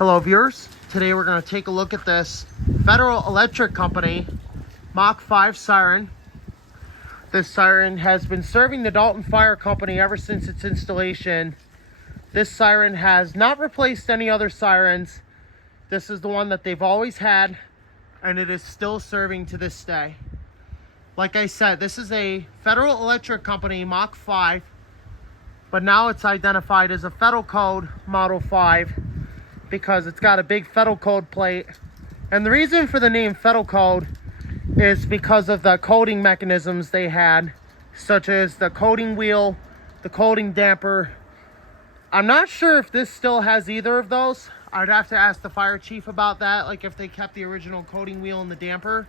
Hello viewers, today we're going to take a look at this Federal Electric Company Mach 5 siren. This siren has been serving the Dalton Fire Company ever since its installation. This siren has not replaced any other sirens. This is the one that they've always had, and it is still serving to this day. Like I said, this is a Federal Electric Company Mach 5, but now it's identified as a Fedelcode Model 5 because it's got a big Fedelcode plate. And the reason for the name Fedelcode is because of the coding mechanisms they had, such as the coding wheel, the coding damper. I'm not sure if this still has either of those. I'd have to ask the fire chief about that, like if they kept the original coding wheel and the damper.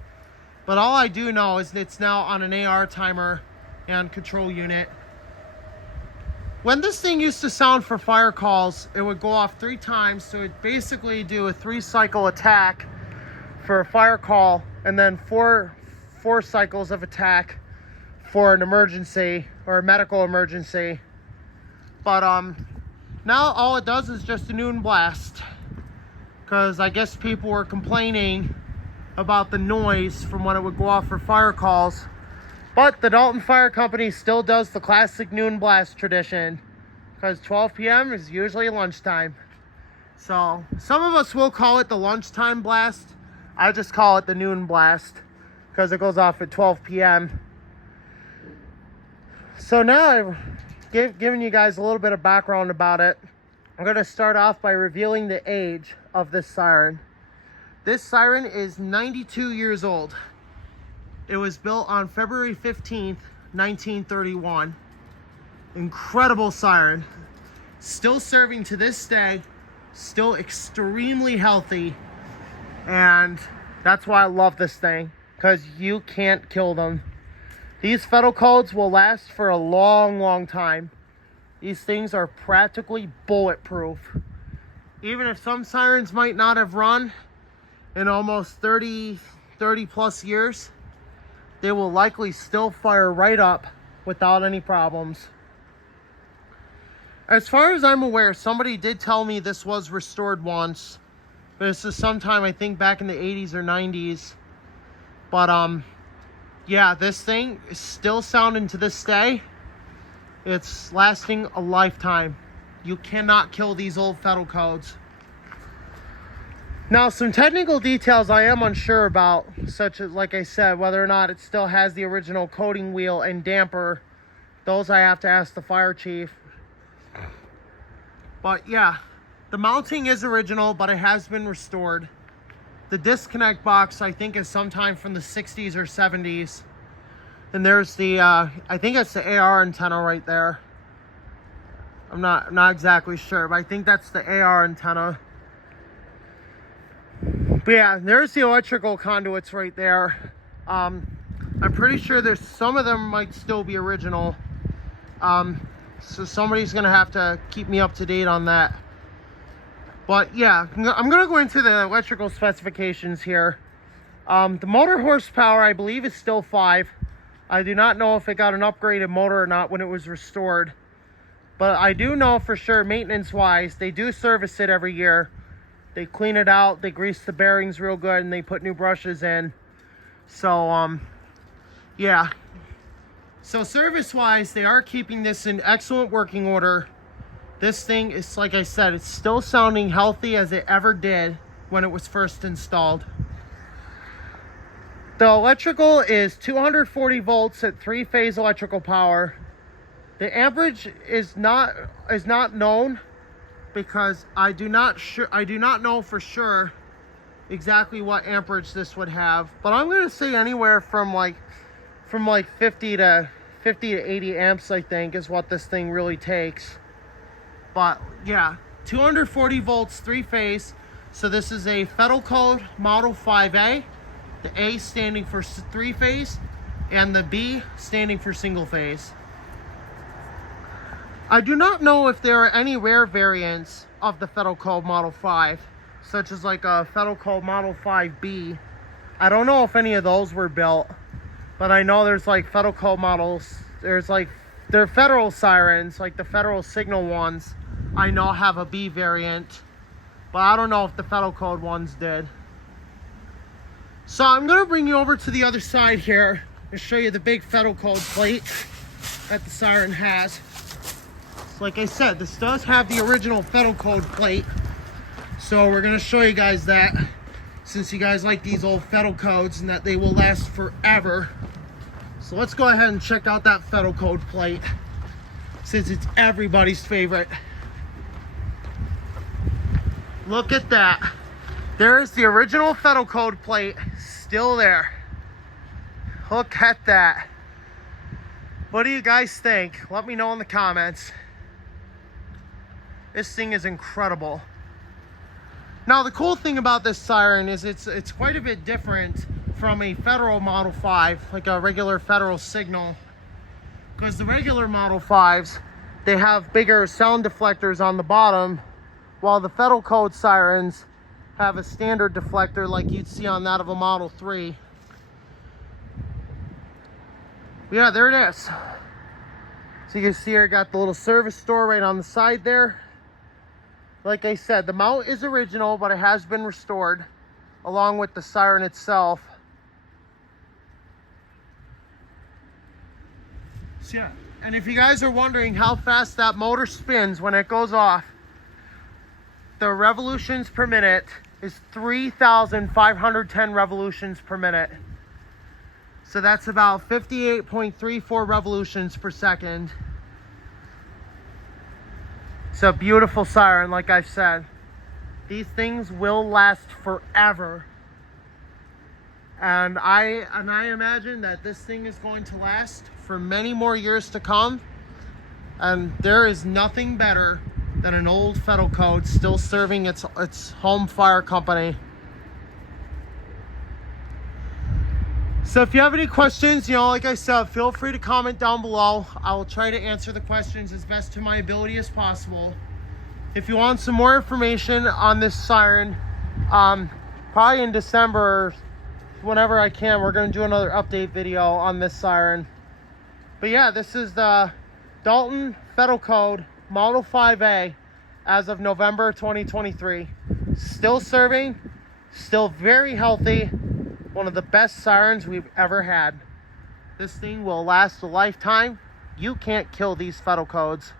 But all I do know is that it's now on an AR timer and control unit. When this thing used to sound for fire calls, it would go off 3 times. So it basically do a 3-cycle attack for a fire call, and then four cycles of attack for an emergency or a medical emergency. But now all it does is just a noon blast, because I guess people were complaining about the noise from when it would go off for fire calls. But the Dalton Fire Company still does the classic noon blast tradition, because 12 p.m. is usually lunchtime. So some of us will call it the lunchtime blast. I just call it the noon blast because it goes off at 12 p.m. So now I've given you guys a little bit of background about it. I'm going to start off by revealing the age of this siren. This siren is 92 years old. It was built on February 15th, 1931. Incredible siren. Still serving to this day. Still extremely healthy. And that's why I love this thing, because you can't kill them. These Fedelcodes will last for a long, long time. These things are practically bulletproof. Even if some sirens might not have run in almost 30 plus years, they will likely still fire right up without any problems. As far as I'm aware, somebody did tell me this was restored once. This is sometime, I think, back in the 80s or 90s. But, yeah, this thing is still sounding to this day. It's lasting a lifetime. You cannot kill these old Fedelcodes. Now, some technical details I am unsure about, such as, like I said, whether or not it still has the original coding wheel and damper. Those I have to ask the fire chief. But yeah, the mounting is original, but it has been restored. The disconnect box, I think, is sometime from the 60s or 70s. And there's the, I think it's the AR antenna right there. I'm not exactly sure, but I think that's the AR antenna. But yeah, there's the electrical conduits right there. I'm pretty sure there's some of them might still be original. So somebody's gonna have to keep me up to date on that. But yeah, I'm gonna go into the electrical specifications here. The motor horsepower, I believe, is still 5. I do not know if it got an upgraded motor or not when it was restored. But I do know for sure, maintenance-wise, they do service it every year. They clean it out, they grease the bearings real good, and they put new brushes in. So, yeah. So service-wise, they are keeping this in excellent working order. This thing is, like I said, it's still sounding healthy as it ever did when it was first installed. The electrical is 240 volts at 3-phase electrical power. The amperage is not known, because I do not know for sure exactly what amperage this would have, but I'm going to say anywhere from like 50 to 80 amps, I think, is what this thing really takes. But yeah, 240 volts, 3-phase. So this is a Fedelcode Model 5A, the A standing for 3-phase and the B standing for single-phase. I do not know if there are any rare variants of the Fedelcode Model 5, such as like a Fedelcode Model 5B. I don't know if any of those were built, but I know there's like Fedelcode models. There's like, they're federal sirens, like the federal signal ones, I know have a B variant. but I don't know if the Fedelcode ones did. So I'm gonna bring you over to the other side here and show you the big Fedelcode plate that the Siren has. So like I said, this does have the original Fedelcode plate. So we're gonna show you guys that, since you guys like these old Fedelcodes and that they will last forever. So let's go ahead and check out that Fedelcode plate, since it's everybody's favorite. Look at that. There's the original Fedelcode plate still there. Look at that. What do you guys think? Let me know in the comments. This thing is incredible. Now the cool thing about this Siren is it's quite a bit different from a Federal Model 5, like a regular Federal signal. Because the regular Model 5s, they have bigger sound deflectors on the bottom, while the Fedelcode Sirens have a standard deflector like you'd see on that of a Model 3. Yeah, there it is. So you can see here, got the little service store right on the side there. Like I said, the mount is original, but it has been restored along with the Siren itself. So yeah, and if you guys are wondering how fast that motor spins when it goes off, the revolutions per minute is 3,510 revolutions per minute. So that's about 58.34 revolutions per second. It's a beautiful Siren, like I've said. These things will last forever. And I imagine that this thing is going to last for many more years to come. And there is nothing better than an old Fedelcode still serving its home fire company. So if you have any questions, like I said, feel free to comment down below. I will try to answer the questions as best to my ability as possible. If you want some more information on this Siren, probably in December, whenever I can, we're going to do another update video on this Siren. But yeah, this is the Dalton Fedelcode Model 5A as of November 2023. Still serving, still very healthy. One of the best Sirens we've ever had. This thing will last a lifetime. You can't kill these Fedelcodes.